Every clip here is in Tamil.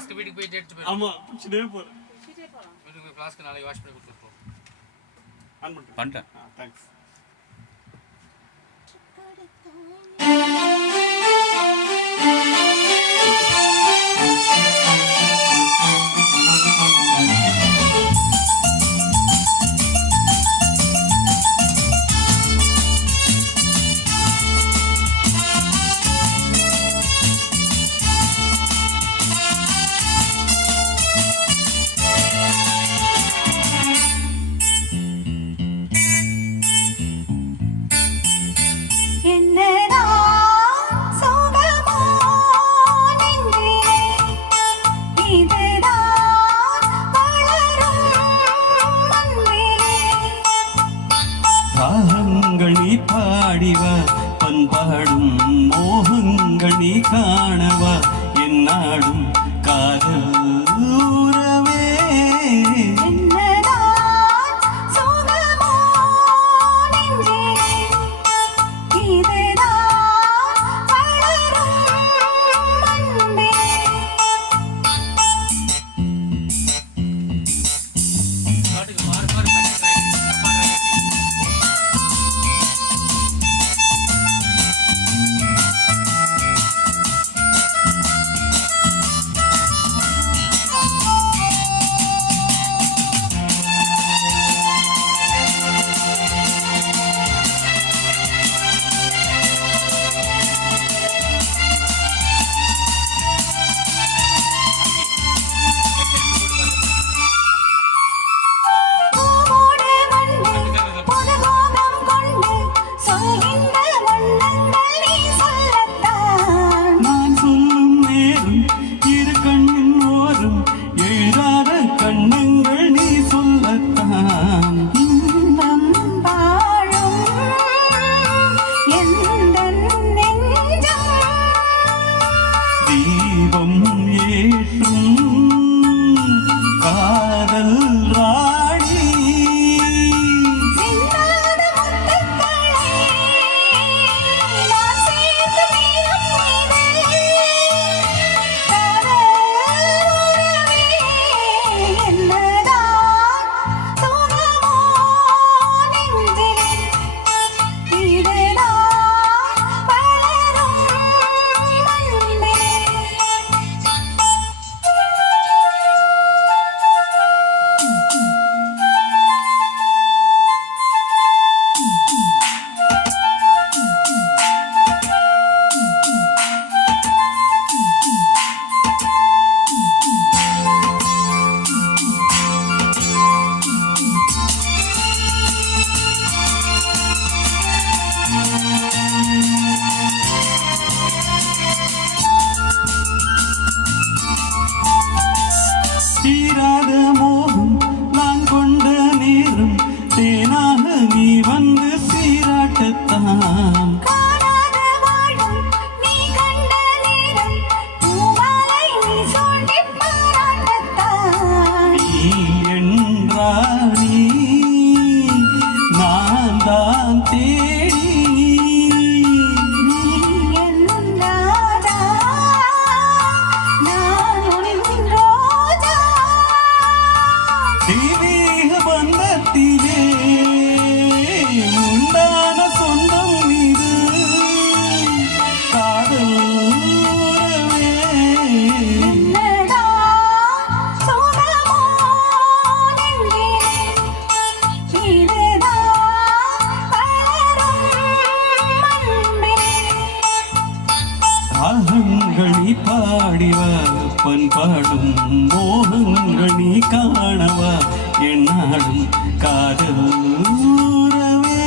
ஃப்ளாஸ்க் வீட்டுக்கு போய் எடுத்து போய் ஆமா பிடிச்சிட்டே போறேன் வீட்டுக்கு போய் ஃப்ளாஸ்க் நாளைக்கு வாஷ் பண்ணி கொடுத்துட்டு ஆன் பண்ணிட்டேன் தேங்க்ஸ் ராகங்கள் நீ பாடிவா பண்பாடும் மோகங்கள் நீ காணவா என்னாடும் காதல் உறவே தீபம் ஏற்றும் காதல் ராணி தீராத மோகம் நான் கொண்ட நேரம் தேனாக நீ வந்து சீராட்டத்தான் நீ என்றானி நான் தான் தேடி தெய்வீக பந்தத்திலே உண்டான சொந்தம் இது காதல் உறவே ராகங்கள் நீ பாடிவா பண்பாடும் மோகங்கள் நீ காணவா என்னாடும் காதல் உறவே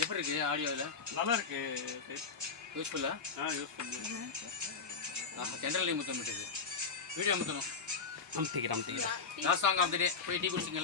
எப்படி இருக்கு ஆடியோவில் நல்லா இருக்கு யூஸ்ஃபுல்லா யூஸ் பண்ணு ஜென்ரல் முத்தம் விட்டது வீடியோ முத்தணும் அமுத்திக்கிறேன் last song of the day போய் டீ குடிச்சிங்களா